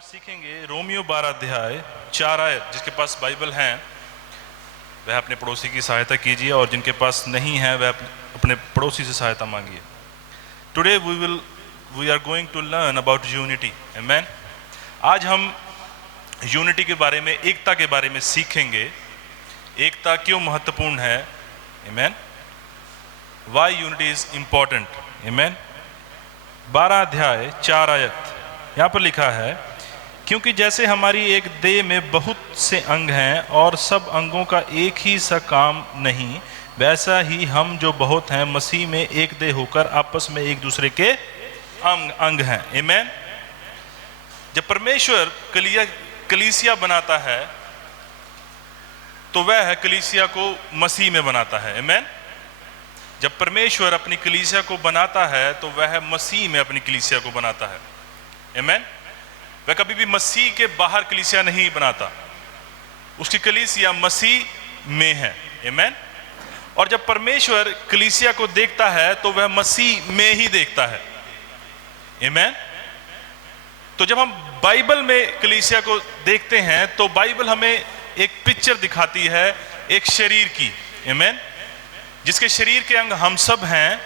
आज सीखेंगे रोमियो 12 अध्याय 4 आयत। जिसके पास बाइबल हैं वह अपने पड़ोसी की सहायता कीजिए और जिनके पास नहीं है वह अपने पड़ोसी से सहायता मांगिए। Today we are going to learn about unity. आमेन। आज हम यूनिटी के बारे में, एकता के बारे में सीखेंगे। एकता क्यों महत्वपूर्ण है। आमेन। Why unity is important. आमेन। 12 अध्याय 4 आयत यहाँ पर लिखा है, क्योंकि जैसे हमारी एक देह में बहुत से अंग हैं और सब अंगों का एक ही सा काम नहीं, वैसा ही हम जो बहुत हैं मसीह में एक देह होकर आपस में एक दूसरे के अंग हैं। आमेन। जब परमेश्वर कलीसिया बनाता है तो वह कलीसिया को मसीह में बनाता है। आमेन। जब परमेश्वर अपनी कलीसिया को बनाता है तो वह मसीह में अपनी कलीसिया को बनाता है। आमेन। वह कभी भी मसीह के बाहर कलीसिया नहीं बनाता, उसकी कलीसिया मसीह में है। आमेन। और जब परमेश्वर कलीसिया को देखता है तो वह मसीह में ही देखता है। आमेन। तो जब हम बाइबल में कलीसिया को देखते हैं तो बाइबल हमें एक पिक्चर दिखाती है एक शरीर की। आमेन। जिसके शरीर के अंग हम सब हैं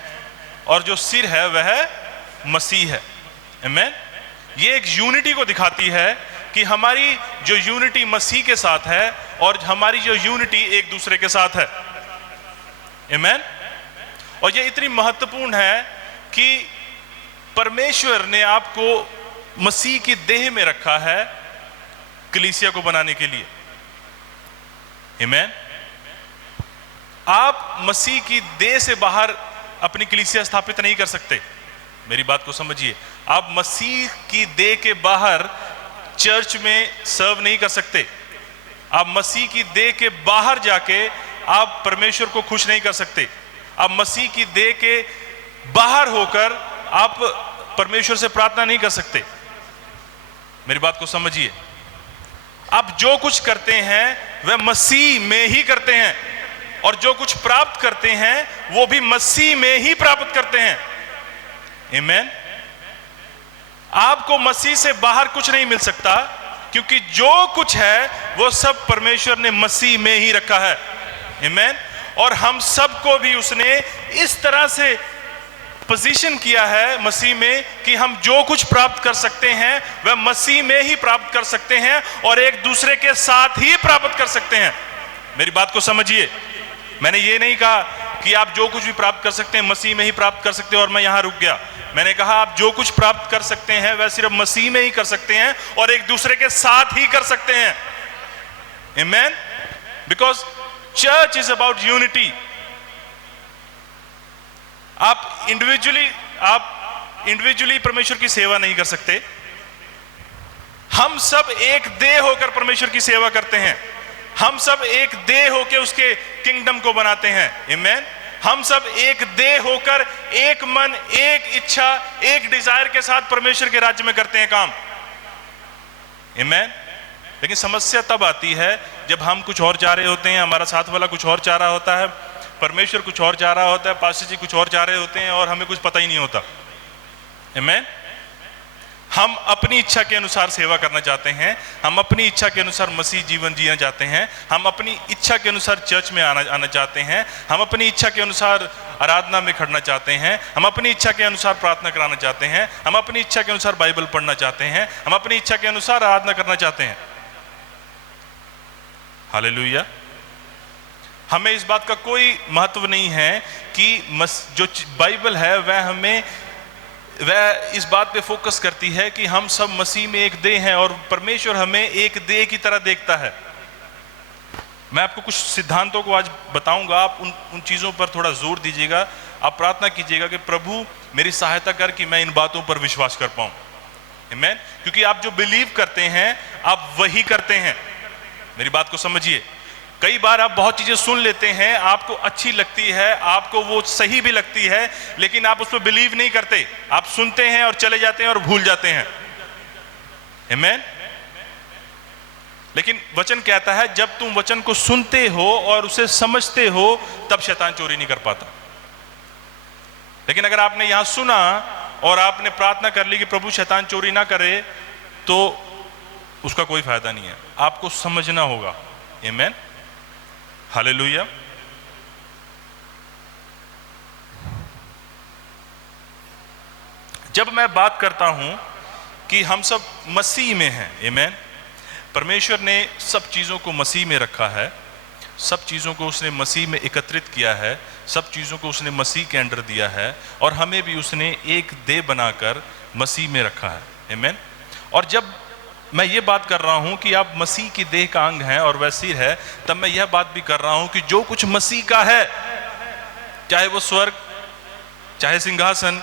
और जो सिर है वह मसीह है। आमेन। ये एक यूनिटी को दिखाती है कि हमारी जो यूनिटी मसीह के साथ है और हमारी जो यूनिटी एक दूसरे के साथ है। आमेन। और ये इतनी महत्वपूर्ण है कि परमेश्वर ने आपको मसीह की देह में रखा है कलीसिया को बनाने के लिए। आमेन। आप मसीह की देह से बाहर अपनी कलीसिया स्थापित नहीं कर सकते। मेरी बात को समझिए। आप मसीह की देह के बाहर चर्च में सर्व नहीं कर सकते। आप मसीह की देह के बाहर जाके आप परमेश्वर को खुश नहीं कर सकते। आप मसीह की देह के बाहर होकर आप परमेश्वर से प्रार्थना नहीं कर सकते। मेरी बात को समझिए। आप जो कुछ करते हैं वह मसीह में ही करते हैं और जो कुछ प्राप्त करते हैं वो भी मसीह में ही प्राप्त करते हैं। आमेन। आपको मसीह से बाहर कुछ नहीं मिल सकता, क्योंकि जो कुछ है वो सब परमेश्वर ने मसीह में ही रखा है। आमेन। और हम सबको भी उसने इस तरह से पोजीशन किया है मसीह में कि हम जो कुछ प्राप्त कर सकते हैं वह मसीह में ही प्राप्त कर सकते हैं और एक दूसरे के साथ ही प्राप्त कर सकते हैं। मेरी बात को समझिए। मैंने ये नहीं कहा कि आप जो कुछ भी प्राप्त कर सकते हैं मसीह में ही प्राप्त कर सकते हैं और मैं यहां रुक गया। मैंने कहा आप जो कुछ प्राप्त कर सकते हैं वह सिर्फ मसीह में ही कर सकते हैं और एक दूसरे के साथ ही कर सकते हैं। आमेन। Because church is about unity. आप इंडिविजुअली परमेश्वर की सेवा नहीं कर सकते। हम सब एक देह होकर परमेश्वर की सेवा करते हैं। हम सब एक देह होकर उसके किंगडम को बनाते हैं। आमेन। हम सब एक देह होकर एक मन, एक इच्छा, एक डिजायर के साथ परमेश्वर के राज्य में करते हैं काम। आमेन। लेकिन समस्या तब आती है जब हम कुछ और चाह रहे होते हैं, हमारा साथ वाला कुछ और चाह रहा होता है, परमेश्वर कुछ और चाह रहा होता है, पास्टर जी कुछ और चाह रहे होते हैं और हमें कुछ पता ही नहीं होता। आमेन। हम अपनी इच्छा के अनुसार सेवा करना चाहते हैं, हम अपनी इच्छा के अनुसार मसीह जीवन जीना चाहते हैं, हम अपनी इच्छा के अनुसार चर्च में आना चाहते हैं, हम अपनी इच्छा के अनुसार आराधना में खड़ना चाहते हैं, हम अपनी इच्छा के अनुसार प्रार्थना कराना चाहते हैं, हम अपनी इच्छा के अनुसार बाइबल पढ़ना चाहते हैं, हम अपनी इच्छा के अनुसार आराधना करना चाहते हैं। हालेलुया। हमें इस बात का कोई महत्व नहीं है कि जो बाइबल है वह इस बात पे फोकस करती है कि हम सब मसीह में एक देह हैं और परमेश्वर हमें एक देह की तरह देखता है। मैं आपको कुछ सिद्धांतों को आज बताऊंगा। आप उन चीज़ों पर थोड़ा जोर दीजिएगा। आप प्रार्थना कीजिएगा कि प्रभु मेरी सहायता कर कि मैं इन बातों पर विश्वास कर पाऊं। आमेन। क्योंकि आप जो बिलीव करते हैं आप वही करते हैं। मेरी बात को समझिए। कई बार आप बहुत चीजें सुन लेते हैं, आपको अच्छी लगती है, आपको वो सही भी लगती है, लेकिन आप उस पर बिलीव नहीं करते। आप सुनते हैं और चले जाते हैं और भूल जाते हैं। आमेन। लेकिन वचन कहता है जब तुम वचन को सुनते हो और उसे समझते हो तब शैतान चोरी नहीं कर पाता। लेकिन अगर आपने यहां सुना और आपने प्रार्थना कर ली कि प्रभु शैतान चोरी ना करे, तो उसका कोई फायदा नहीं है। आपको समझना होगा। आमीन, हालेलुया। जब मैं बात करता हूं कि हम सब मसीह में हैं, आमीन, परमेश्वर ने सब चीज़ों को मसीह में रखा है, सब चीज़ों को उसने मसीह में एकत्रित किया है, सब चीज़ों को उसने मसीह के अंडर दिया है, और हमें भी उसने एक देह बनाकर मसीह में रखा है, आमीन। और जब मैं ये बात कर रहा हूं कि आप मसीह की देह का अंग हैं और वह सिर है, तब मैं यह बात भी कर रहा हूं कि जो कुछ मसीह का है, चाहे वो स्वर्ग, चाहे सिंहासन,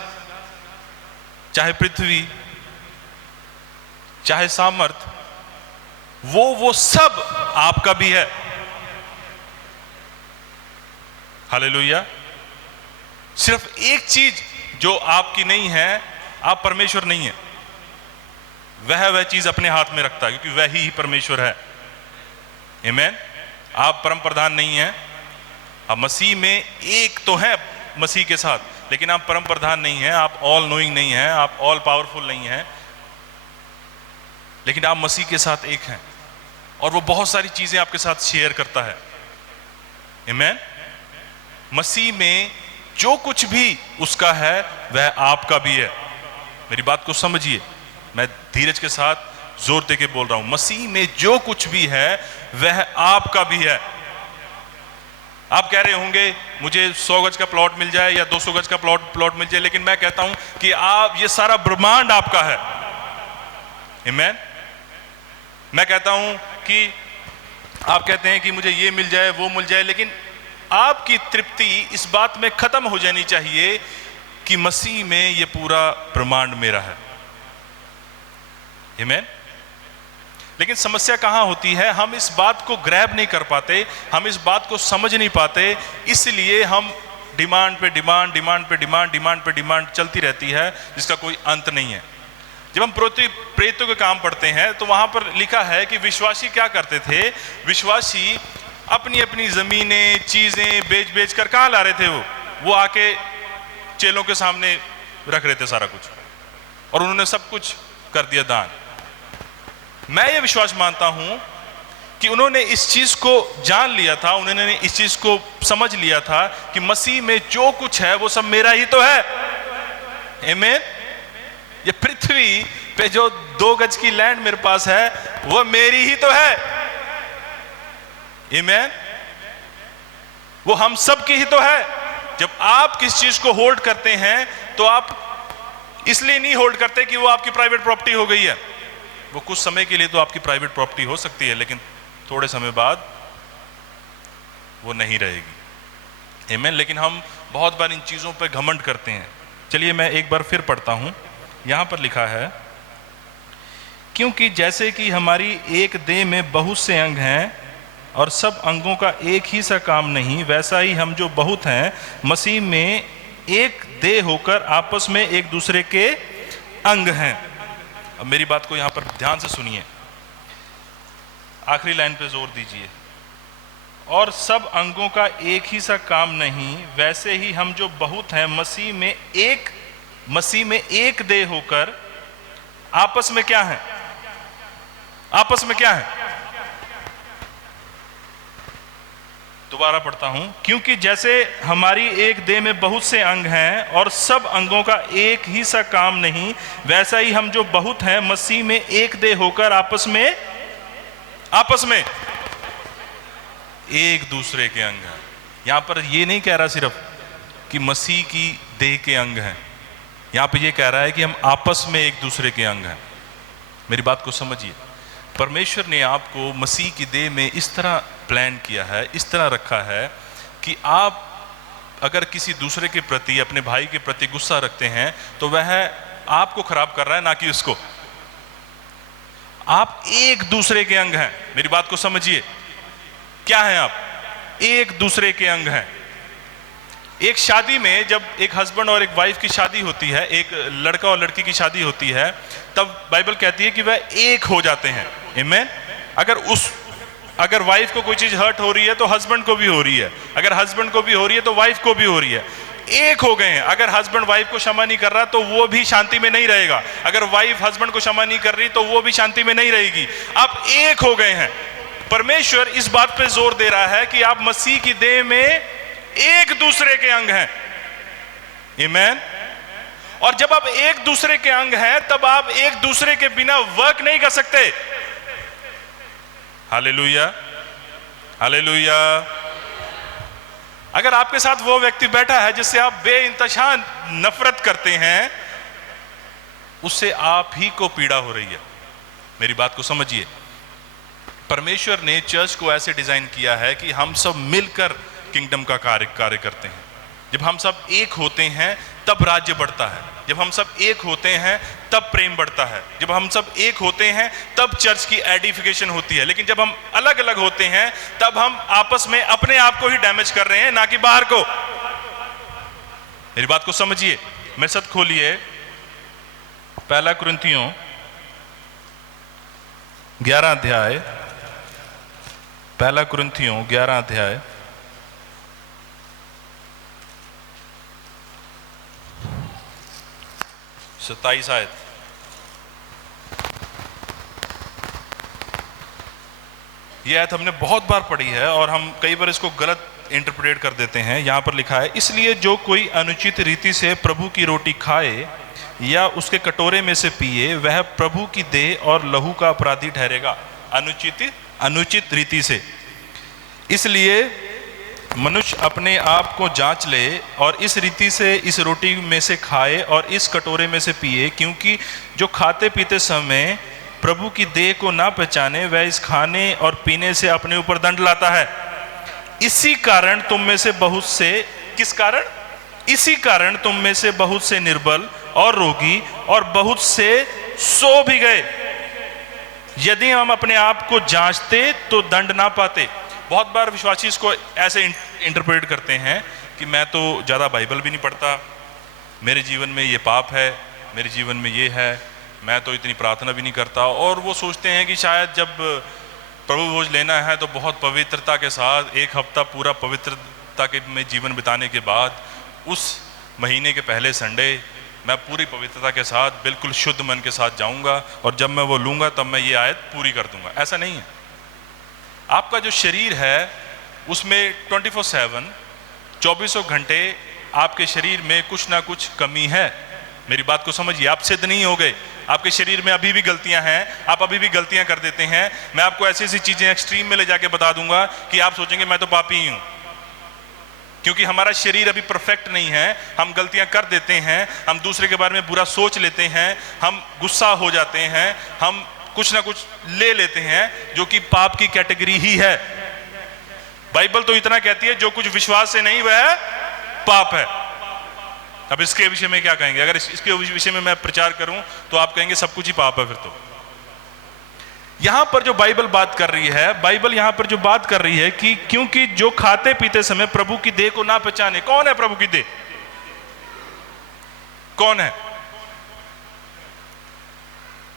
चाहे पृथ्वी, चाहे सामर्थ, वो सब आपका भी है। हालेलुया। सिर्फ एक चीज जो आपकी नहीं है, आप परमेश्वर नहीं है, वह चीज अपने हाथ में रखता है, क्योंकि वह ही परमेश्वर है। आमीन। आप परम प्रधान नहीं है, आप मसीह में एक तो है मसीह के साथ, लेकिन आप परम प्रधान नहीं है, आप ऑल नोइंग नहीं है, आप ऑल पावरफुल नहीं है, लेकिन आप मसीह के साथ एक हैं, और वो बहुत सारी चीजें आपके साथ शेयर करता है। आमीन। मसीह में जो कुछ भी उसका है वह आपका भी है। मेरी बात को समझिए, मैं धीरज के साथ जोर देके बोल रहा हूं, मसीह में जो कुछ भी है वह आपका भी है। आप कह रहे होंगे मुझे 100 गज का प्लॉट मिल जाए या 200 गज का प्लॉट मिल जाए, लेकिन मैं कहता हूं कि आप, ये सारा ब्रह्मांड आपका है। आमीन। मैं कहता हूं कि आप कहते हैं कि मुझे ये मिल जाए वो मिल जाए, लेकिन आपकी तृप्ति इस बात में खत्म हो जानी चाहिए कि मसीह में ये पूरा ब्रह्मांड मेरा है। आमीन। लेकिन समस्या कहां होती है, हम इस बात को ग्रैब नहीं कर पाते, हम इस बात को समझ नहीं पाते, इसलिए हम डिमांड पे डिमांड, डिमांड पे डिमांड, डिमांड पे डिमांड चलती रहती है, जिसका कोई अंत नहीं है। जब हम प्रेरितों के काम पढ़ते हैं तो वहां पर लिखा है कि विश्वासी क्या करते थे, विश्वासी अपनी अपनी जमीनें, चीजें बेच बेच कर कहां ला रहे थे, वो आके चेलों के सामने रख रहे थे सारा कुछ, और उन्होंने सब कुछ कर दिया दान। मैं ये विश्वास मानता हूं कि उन्होंने इस चीज को जान लिया था, उन्होंने इस चीज को समझ लिया था कि मसीह में जो कुछ है वो सब मेरा ही तो है। आमीन। ये पृथ्वी पे जो 2 गज की लैंड मेरे पास है वो मेरी ही तो है। आमीन। वो हम सब की ही तो है। जब आप किस चीज को होल्ड करते हैं तो आप इसलिए नहीं होल्ड करते कि वो आपकी प्राइवेट प्रॉपर्टी हो गई है। वो कुछ समय के लिए तो आपकी प्राइवेट प्रॉपर्टी हो सकती है, लेकिन थोड़े समय बाद वो नहीं रहेगी। आमीन। लेकिन हम बहुत बार इन चीजों पर घमंड करते हैं। चलिए मैं एक बार फिर पढ़ता हूं। यहां पर लिखा है, क्योंकि जैसे कि हमारी एक देह में बहुत से अंग हैं और सब अंगों का एक ही सा काम नहीं, वैसा ही हम जो बहुत हैं मसीह में एक देह होकर आपस में एक दूसरे के अंग हैं। अब मेरी बात को यहां पर ध्यान से सुनिए, आखिरी लाइन पे जोर दीजिए। और सब अंगों का एक ही सा काम नहीं, वैसे ही हम जो बहुत हैं मसीह में एक देह होकर आपस में क्या है, आपस में क्या है। दोबारा पढ़ता हूं, क्योंकि जैसे हमारी एक देह में बहुत से अंग हैं और सब अंगों का एक ही सा काम नहीं, वैसा ही हम जो बहुत हैं मसीह में एक देह होकर आपस में एक दूसरे के अंग हैं। यहां पर ये नहीं कह रहा सिर्फ कि मसीह की देह के अंग हैं, यहां पर ये कह रहा है कि हम आपस में एक दूसरे के अंग हैं। मेरी बात को समझिए, परमेश्वर ने आपको मसीह की देह में इस तरह प्लान किया है, इस तरह रखा है कि आप अगर किसी दूसरे के प्रति, अपने भाई के प्रति गुस्सा रखते हैं तो वह आपको खराब कर रहा है, ना कि उसको। आप एक दूसरे के अंग हैं। मेरी बात को समझिए, क्या है आप? एक दूसरे के अंग हैं। एक शादी में जब एक हस्बैंड और एक वाइफ की शादी होती है, एक लड़का और लड़की की शादी होती है, तब बाइबल कहती है कि वह एक हो जाते हैं। आमीन। अगर वाइफ को कोई चीज हर्ट हो रही है तो हस्बैंड को भी हो रही है, अगर हस्बैंड को भी हो रही है तो वाइफ को भी हो रही है। एक हो गए हैं। अगर हस्बैंड वाइफ को क्षमा नहीं कर रहा तो वो भी शांति में नहीं रहेगा, अगर वाइफ हस्बैंड को क्षमा नहीं कर रही तो वो भी शांति में नहीं रहेगी। आप एक हो गए हैं। परमेश्वर इस बात पे जोर दे रहा है कि आप मसीह की देह में एक दूसरे के अंग हैं। आमीन। और जब आप एक दूसरे के अंग हैं तब आप एक दूसरे के बिना वर्क नहीं कर सकते। Hallelujah, hallelujah. अगर आपके साथ वो व्यक्ति बैठा है जिससे आप बेइंतहा नफरत करते हैं, उससे आप ही को पीड़ा हो रही है। मेरी बात को समझिए। परमेश्वर ने चर्च को ऐसे डिजाइन किया है कि हम सब मिलकर किंगडम का कार्य करते हैं। जब हम सब एक होते हैं तब राज्य बढ़ता है, जब हम सब एक होते हैं तब प्रेम बढ़ता है, जब हम सब एक होते हैं तब चर्च की एडिफिकेशन होती है। लेकिन जब हम अलग अलग होते हैं तब हम आपस में अपने आप को ही डैमेज कर रहे हैं, ना कि बाहर को। मेरी बात को समझिए। मेरे साथ खोलिए पहला कुरिन्थियों 11 अध्याय, पहला कुरिन्थियों 11 अध्याय 27 आयत। यह आयत हमने बहुत बार पढ़ी है और हम कई बार इसको गलत इंटरप्रेट कर देते हैं। यहां पर लिखा है, इसलिए जो कोई अनुचित रीति से प्रभु की रोटी खाए या उसके कटोरे में से पिए वह प्रभु की देह और लहू का अपराधी ठहरेगा। अनुचित रीति से। इसलिए मनुष्य अपने आप को जांच ले और इस रीति से इस रोटी में से खाए और इस कटोरे में से पिए, क्योंकि जो खाते पीते समय प्रभु की देह को ना पहचाने वह इस खाने और पीने से अपने ऊपर दंड लाता है। इसी कारण तुम में से बहुत से, किस कारण? इसी कारण तुम में से बहुत से निर्बल और रोगी और बहुत से सो भी गए। यदि हम अपने आप को जांचते तो दंड ना पाते। बहुत बार विश्वासी इसको ऐसे इंटरप्रेट करते हैं कि मैं तो ज़्यादा बाइबल भी नहीं पढ़ता, मेरे जीवन में ये पाप है, मेरे जीवन में ये है, मैं तो इतनी प्रार्थना भी नहीं करता। और वो सोचते हैं कि शायद जब प्रभु भोज लेना है तो बहुत पवित्रता के साथ एक हफ्ता पूरा पवित्रता के में जीवन बिताने के बाद उस महीने के पहले संडे मैं पूरी पवित्रता के साथ बिल्कुल शुद्ध मन के साथ जाऊंगा और जब मैं वो लूँगा तब मैं ये आयत पूरी कर दूंगा। ऐसा नहीं है। आपका जो शरीर है उसमें 24/7 24 घंटे आपके शरीर में कुछ ना कुछ कमी है। मेरी बात को समझिए। आप सिद्ध नहीं हो गए, आपके शरीर में अभी भी गलतियां हैं, आप अभी भी गलतियां कर देते हैं। मैं आपको ऐसी ऐसी चीजें एक्सट्रीम में ले जाके बता दूंगा कि आप सोचेंगे मैं तो पापी ही हूं, क्योंकि हमारा शरीर अभी परफेक्ट नहीं है। हम गलतियां कर देते हैं, हम दूसरे के बारे में बुरा सोच लेते हैं, हम गुस्सा हो जाते हैं, हम कुछ ना कुछ ले लेते हैं जो कि पाप की कैटेगरी ही है। बाइबल तो इतना कहती है जो कुछ विश्वास से नहीं वह पाप है। अब इसके विषय में क्या कहेंगे? अगर इसके विषय में मैं प्रचार करूं तो आप कहेंगे सब कुछ ही पाप है। फिर तो यहां पर जो बाइबल बात कर रही है, बाइबल यहां पर जो बात कर रही है कि क्योंकि जो खाते पीते समय प्रभु की देह को ना पहचाने। कौन है प्रभु की देह? कौन है?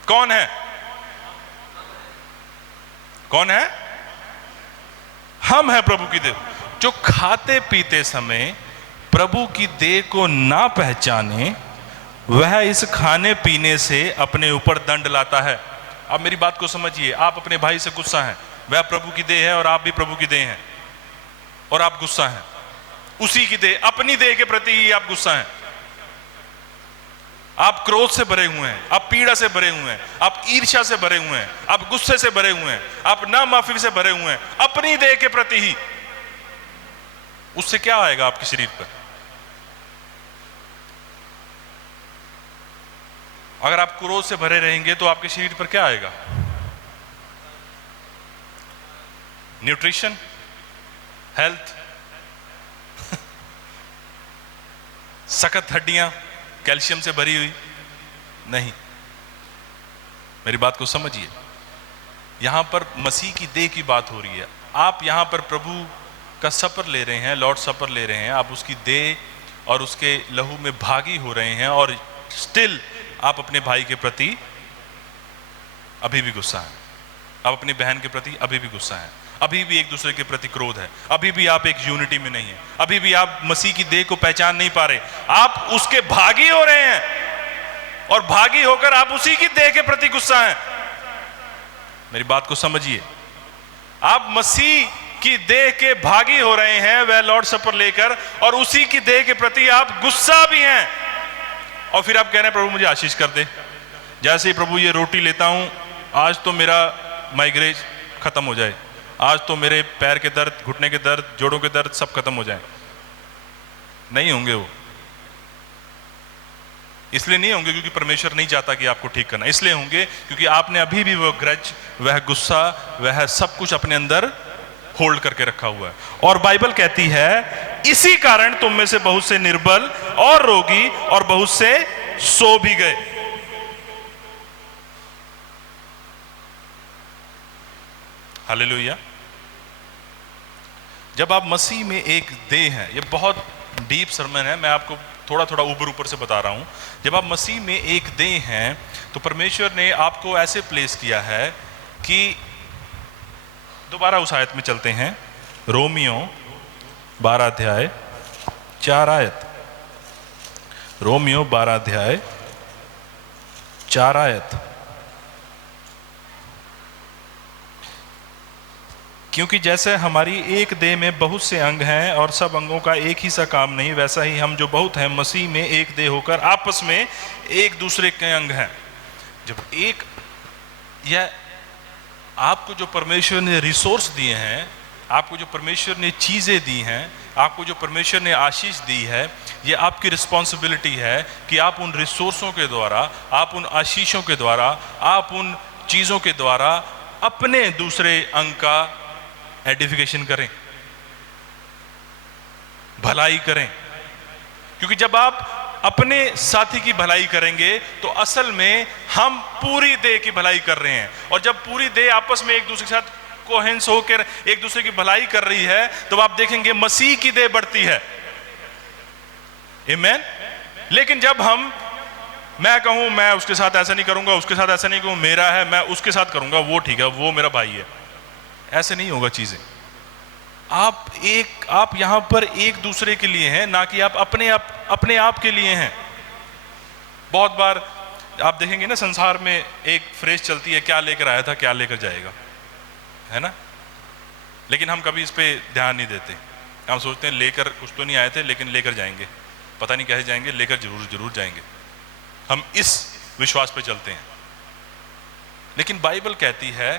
कौन है? कौन है? हम हैं प्रभु की देह। जो खाते पीते समय प्रभु की देह को ना पहचाने वह इस खाने पीने से अपने ऊपर दंड लाता है। अब मेरी बात को समझिए। आप अपने भाई से गुस्सा हैं, वह प्रभु की देह है और आप भी प्रभु की देह हैं, और आप गुस्सा हैं उसी की देह, अपनी देह के प्रति ही आप गुस्सा हैं। आप क्रोध से भरे हुए हैं, आप पीड़ा से भरे हुए हैं, आप ईर्ष्या से भरे हुए हैं, आप गुस्से से भरे हुए हैं, आप ना माफी से भरे हुए हैं अपनी देह के प्रति ही। उससे क्या आएगा आपके शरीर पर? अगर आप क्रोध से भरे रहेंगे तो आपके शरीर पर क्या आएगा? न्यूट्रिशन, हेल्थ, सख्त हड्डियां कैल्शियम से भरी हुई नहीं। मेरी बात को समझिए। यहां पर मसीह की देह की बात हो रही है। आप यहां पर प्रभु का सपर ले रहे हैं, लॉर्ड सपर ले रहे हैं, आप उसकी देह और उसके लहू में भागी हो रहे हैं और स्टिल आप अपने भाई के प्रति अभी भी गुस्सा हैं, आप अपनी बहन के प्रति अभी भी गुस्सा हैं, अभी भी एक दूसरे के प्रति क्रोध है, अभी भी आप एक यूनिटी में नहीं है, अभी भी आप मसीह की देह को पहचान नहीं पा रहे, आप उसके भागी हो रहे हैं और भागी होकर आप उसी की देह के प्रति गुस्सा हैं। मेरी बात को समझिए, आप मसीह की देह के भागी हो रहे हैं वह लॉर्ड सपर लेकर, और उसी की देह के प्रति आप गुस्सा भी हैं, और फिर आप कह रहे हैं प्रभु मुझे आशीष कर दे। जैसे ही प्रभु ये रोटी लेता हूं, आज तो मेरा माइग्रेन खत्म हो जाए, आज तो मेरे पैर के दर्द, घुटने के दर्द, जोड़ों के दर्द सब खत्म हो जाए। नहीं होंगे वो, इसलिए नहीं होंगे क्योंकि परमेश्वर नहीं चाहता कि आपको ठीक करना, इसलिए होंगे क्योंकि आपने अभी भी वह ग्रज, वह गुस्सा, वह सब कुछ अपने अंदर होल्ड करके रखा हुआ है। और बाइबल कहती है इसी कारण तुम में से बहुत से निर्बल और रोगी और बहुत से सो भी गए। हालेलुया। जब आप मसीह में एक देह है, ये बहुत डीप सरमन है, मैं आपको थोड़ा थोड़ा ऊपर से बता रहा हूं। जब आप मसीह में एक देह हैं तो परमेश्वर ने आपको ऐसे प्लेस किया है कि, दोबारा उस आयत में चलते हैं, रोमियो 12 अध्याय 4 आयत, रोमियो 12 अध्याय 4 आयत। क्योंकि जैसे हमारी एक देह में बहुत से अंग हैं और सब अंगों का एक ही सा काम नहीं, वैसा ही हम जो बहुत हैं मसीह में एक देह होकर आपस में एक दूसरे के अंग हैं। जब एक, यह आपको जो परमेश्वर ने रिसोर्स दिए हैं, आपको जो परमेश्वर ने चीज़ें दी हैं, आपको जो परमेश्वर ने आशीष दी है, ये आपकी रिस्पॉन्सिबिलिटी है कि आप उन रिसोर्सों के द्वारा, आप उन आशीषों के द्वारा, आप उन चीज़ों के द्वारा अपने दूसरे अंग का एडिफिकेशन करें, भलाई करें। क्योंकि जब आप अपने साथी की भलाई करेंगे तो असल में हम पूरी देह की भलाई कर रहे हैं, और जब पूरी देह आपस में एक दूसरे के साथ कोहेंस होकर एक दूसरे की भलाई कर रही है तो आप देखेंगे मसीह की देह बढ़ती है। आमीन। लेकिन जब मैं कहूं मैं उसके साथ ऐसा नहीं करूंगा, उसके साथ ऐसा नहीं कहूं, मेरा है मैं उसके साथ करूंगा, वो ठीक है, वो मेरा भाई है, ऐसे नहीं होगा चीजें। आप यहां पर एक दूसरे के लिए हैं, ना कि आप अपने आप के लिए हैं। बहुत बार आप देखेंगे ना, संसार में एक फ्रेज चलती है, क्या लेकर आया था क्या लेकर जाएगा, है ना। लेकिन हम कभी इस पे ध्यान नहीं देते। हम सोचते हैं लेकर कुछ तो नहीं आए थे, लेकिन लेकर जाएंगे, पता नहीं कैसे जाएंगे, लेकर जरूर जाएंगे। हम इस विश्वास पे चलते हैं। लेकिन बाइबल कहती है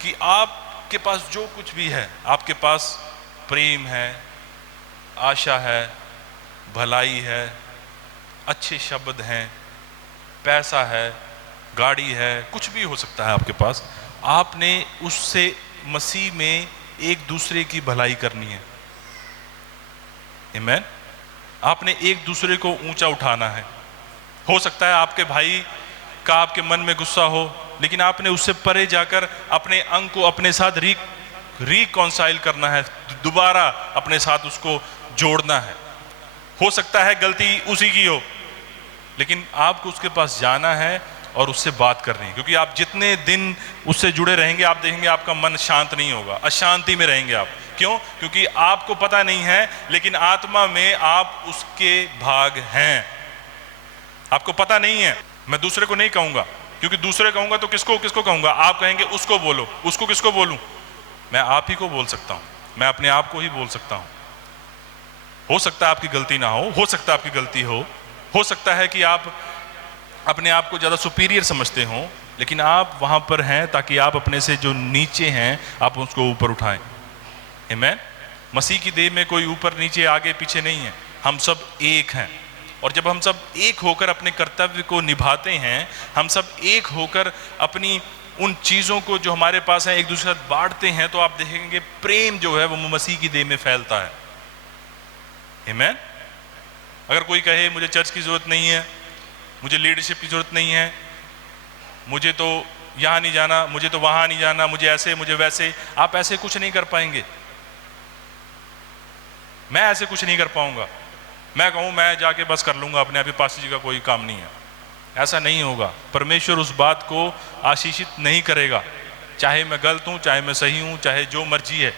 कि आपके पास जो कुछ भी है, आपके पास प्रेम है, आशा है, भलाई है, अच्छे शब्द हैं, पैसा है, गाड़ी है, कुछ भी हो सकता है आपके पास, आपने उससे मसीह में एक दूसरे की भलाई करनी है। आमीन। आपने एक दूसरे को ऊंचा उठाना है। हो सकता है आपके भाई का आपके मन में गुस्सा हो, लेकिन आपने उससे परे जाकर अपने अंग को अपने साथ रिकॉन्साइल करना है, दोबारा अपने साथ उसको जोड़ना है। हो सकता है गलती उसी की हो, लेकिन आपको उसके पास जाना है और उससे बात करनी है। क्योंकि आप जितने दिन उससे जुड़े रहेंगे, आप देखेंगे आपका मन शांत नहीं होगा, अशांति में रहेंगे आप। क्यों? क्योंकि आपको पता नहीं है, लेकिन आत्मा में आप उसके भाग हैं। आपको पता नहीं है। मैं दूसरे को नहीं कहूंगा, क्योंकि दूसरे कहूंगा तो किसको कहूंगा? आप कहेंगे उसको बोलो, उसको किसको बोलूं? मैं आप ही को बोल सकता हूं, मैं अपने आप को ही बोल सकता हूं। हो सकता है आपकी गलती ना हो सकता है आपकी गलती हो सकता है कि आप अपने आप को ज्यादा सुपीरियर समझते हो, लेकिन आप वहां पर हैं ताकि आप अपने से जो नीचे हैं आप उसको ऊपर उठाएं। आमीन। मसीह की देह में कोई ऊपर नीचे आगे पीछे नहीं है, हम सब एक हैं। और जब हम सब एक होकर अपने कर्तव्य को निभाते हैं, हम सब एक होकर अपनी उन चीज़ों को जो हमारे पास है एक दूसरे के साथ बांटते हैं, तो आप देखेंगे प्रेम जो है वो मसीह की देह में फैलता है। आमीन। अगर कोई कहे मुझे चर्च की जरूरत नहीं है, मुझे लीडरशिप की जरूरत नहीं है, मुझे तो यहाँ नहीं जाना, मुझे तो वहाँ नहीं जाना, मुझे ऐसे मुझे वैसे, आप ऐसे कुछ नहीं कर पाएंगे। मैं ऐसे कुछ नहीं कर पाऊंगा। मैं कहूँ मैं जाके बस कर लूंगा अपने आप ही, पास्टर जी का कोई काम नहीं है, ऐसा नहीं होगा। परमेश्वर उस बात को आशीषित नहीं करेगा। चाहे मैं गलत हूं, चाहे मैं सही हूं, चाहे जो मर्जी है।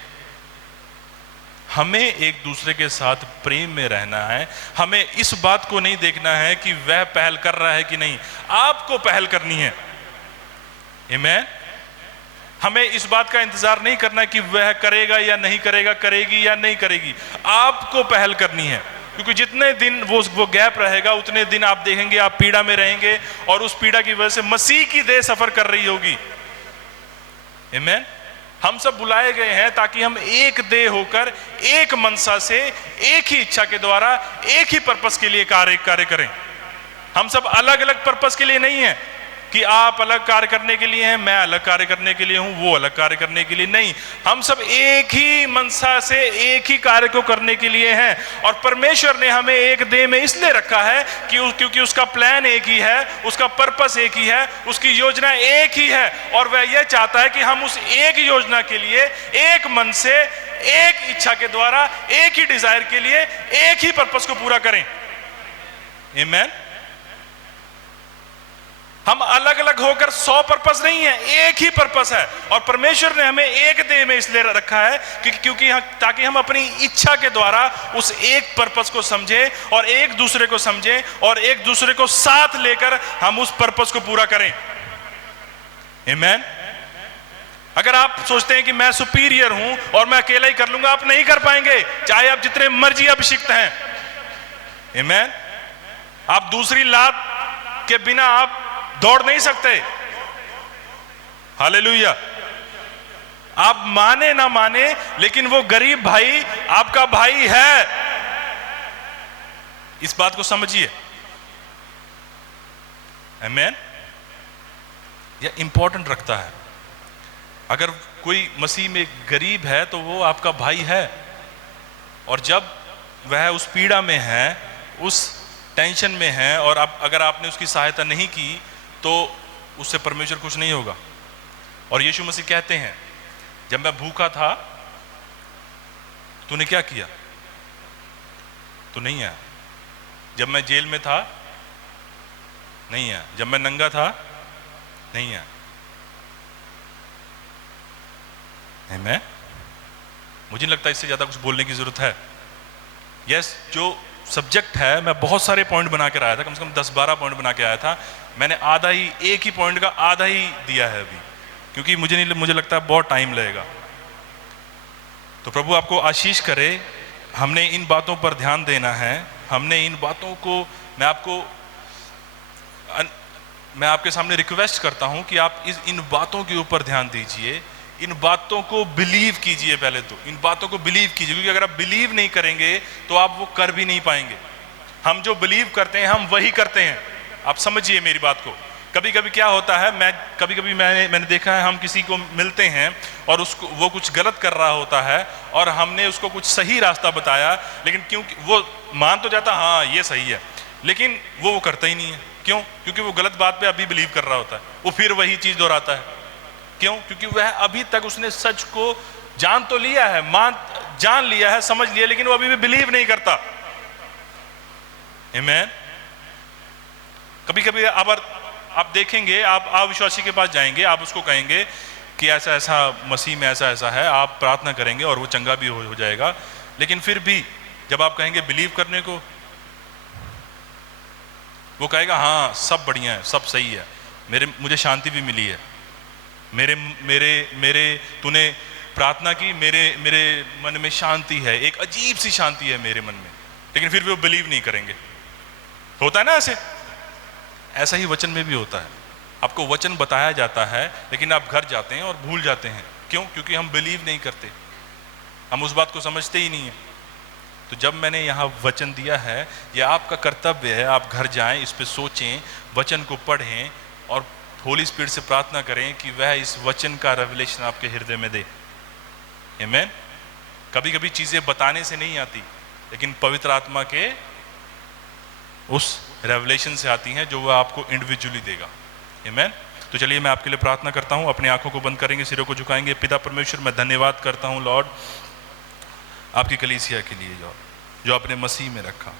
हमें एक दूसरे के साथ प्रेम में रहना है। हमें इस बात को नहीं देखना है कि वह पहल कर रहा है कि नहीं, आपको पहल करनी है। आमीन। हमें इस बात का इंतजार नहीं करना कि वह करेगा या नहीं करेगा, करेगी या नहीं करेगी, आपको पहल करनी है। क्योंकि जितने दिन वो गैप रहेगा, उतने दिन आप देखेंगे आप पीड़ा में रहेंगे, और उस पीड़ा की वजह से मसीह की देह सफर कर रही होगी। आमीन। हम सब बुलाए गए हैं ताकि हम एक देह होकर, एक मनसा से, एक ही इच्छा के द्वारा, एक ही पर्पस के लिए कार्य करें। हम सब अलग अलग पर्पस के लिए नहीं है कि आप अलग कार्य करने के लिए हैं, मैं अलग कार्य करने के लिए हूं, वो अलग कार्य करने के लिए नहीं। हम सब एक ही मनसा से, एक ही कार्य को करने के लिए हैं। और परमेश्वर ने हमें एक देह में इसलिए रखा है कि क्योंकि उसका प्लान एक ही है, उसका पर्पस एक ही है, उसकी योजना एक ही है। और वह यह चाहता है कि हम उस एक योजना के लिए एक मन से, एक इच्छा के द्वारा, एक ही डिजायर के लिए, एक ही पर्पस को पूरा करें। आमीन। हम अलग अलग होकर 100 पर्पस नहीं है, एक ही पर्पस है। और परमेश्वर ने हमें एक देह में इसलिए रखा है क्योंकि ताकि हम अपनी इच्छा के द्वारा उस एक पर्पस को समझें, और एक दूसरे को समझें, और एक दूसरे को साथ लेकर हम उस पर्पस को पूरा करें। आमीन। अगर आप सोचते हैं कि मैं सुपीरियर हूं और मैं अकेला ही कर लूंगा, आप नहीं कर पाएंगे, चाहे आप जितने मर्जी अभिषिक्त हैं। आमीन। आप दूसरी लात के बिना आप दौड़ नहीं सकते। हालेलुया। आप माने ना माने, लेकिन वो गरीब भाई आपका भाई है, इस बात को समझिए। आमीन। यह इंपॉर्टेंट रखता है। अगर कोई मसीह में गरीब है तो वो आपका भाई है, और जब वह उस पीड़ा में है, उस टेंशन में है, और अगर आपने उसकी सहायता नहीं की तो उससे परमेश्वर खुश नहीं होगा। और यीशु मसीह कहते हैं, जब मैं भूखा था तूने क्या किया, तू नहीं आया। जब मैं जेल में था नहीं आया। जब मैं नंगा था नहीं आया। आमीन। मुझे नहीं लगता इससे ज्यादा कुछ बोलने की जरूरत है। यस, जो सब्जेक्ट है, मैं बहुत सारे पॉइंट बना के आया था, कम से कम 10-12 पॉइंट बना के आया था। मैंने आधा ही, एक ही पॉइंट का आधा ही दिया है अभी, क्योंकि मुझे लगता है बहुत टाइम लगेगा। तो प्रभु आपको आशीष करे। हमने इन बातों पर ध्यान देना है। हमने इन बातों को, मैं आपके सामने रिक्वेस्ट करता हूं कि आप इन बातों के ऊपर ध्यान दीजिए। इन बातों को बिलीव कीजिए। पहले तो इन बातों को बिलीव कीजिए, क्योंकि अगर आप बिलीव नहीं करेंगे तो आप वो कर भी नहीं पाएंगे। हम जो बिलीव करते हैं हम वही करते हैं। आप समझिए मेरी बात को। कभी कभी क्या होता है, मैंने देखा है, हम किसी को मिलते हैं और उसको, वो कुछ गलत कर रहा होता है, और हमने उसको कुछ सही रास्ता बताया, लेकिन क्योंकि वो मान तो जाता हाँ ये सही है, लेकिन वो करता ही नहीं है। क्यों? क्योंकि वो गलत बात पे अभी बिलीव कर रहा होता है। वो फिर वही चीज दोहराता है। क्यों? क्योंकि वह अभी तक उसने सच को जान तो लिया है, जान लिया है, समझ लिया, लेकिन वो अभी भी बिलीव नहीं करता। आमीन। कभी कभी आप देखेंगे, आप अविश्वासी के पास जाएंगे, आप उसको कहेंगे कि ऐसा ऐसा मसीह में ऐसा ऐसा है, आप प्रार्थना करेंगे और वो चंगा भी हो जाएगा, लेकिन फिर भी जब आप कहेंगे बिलीव करने को, वो कहेगा हाँ सब बढ़िया है, सब सही है, मुझे शांति भी मिली है, मेरे तूने प्रार्थना की, मेरे मन में शांति है, एक अजीब सी शांति है मेरे मन में, लेकिन फिर भी वो बिलीव नहीं करेंगे। होता है ना ऐसा ही वचन में भी होता है। आपको वचन बताया जाता है, लेकिन आप घर जाते हैं और भूल जाते हैं। क्यों? क्योंकि हम बिलीव नहीं करते, हम उस बात को समझते ही नहीं है। तो जब मैंने यहाँ वचन दिया है, यह आपका कर्तव्य है, आप घर जाएं, इस पे सोचें, वचन को पढ़ें और होली स्पिरिट से प्रार्थना करें कि वह इस वचन का रेवलेशन आपके हृदय में दे। आमीन। कभी कभी चीजें बताने से नहीं आती, लेकिन पवित्र आत्मा के उस रेवलेशन से आती हैं, जो वह आपको इंडिविजुअली देगा। आमीन। तो चलिए मैं आपके लिए प्रार्थना करता हूं। अपनी आंखों को बंद करेंगे, सिरों को झुकाएंगे। पिता परमेश्वर, मैं धन्यवाद करता हूं लॉर्ड आपकी कलीसिया के लिए जो आपने मसीह में रखा।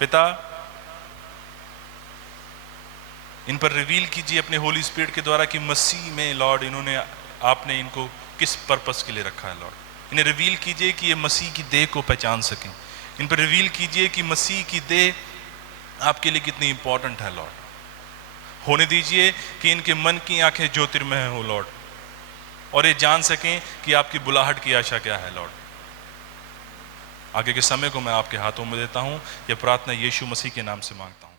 पिता, इन पर रिवील कीजिए अपने होली स्पिरिट के द्वारा कि मसीह में लॉर्ड आपने इनको किस पर्पस के लिए रखा है लॉर्ड। इन्हें रिवील कीजिए कि ये मसीह की देह को पहचान सकें। इन पर रिवील कीजिए कि मसीह की देह आपके लिए कितनी इंपॉर्टेंट है लॉर्ड। होने दीजिए कि इनके मन की आंखें ज्योतिर्मय हो लॉर्ड, और ये जान सकें कि आपकी बुलाहट की आशा क्या है लॉर्ड। आगे के समय को मैं आपके हाथों में देता हूं। यह प्रार्थना यीशु मसीह के नाम से मांगता हूं।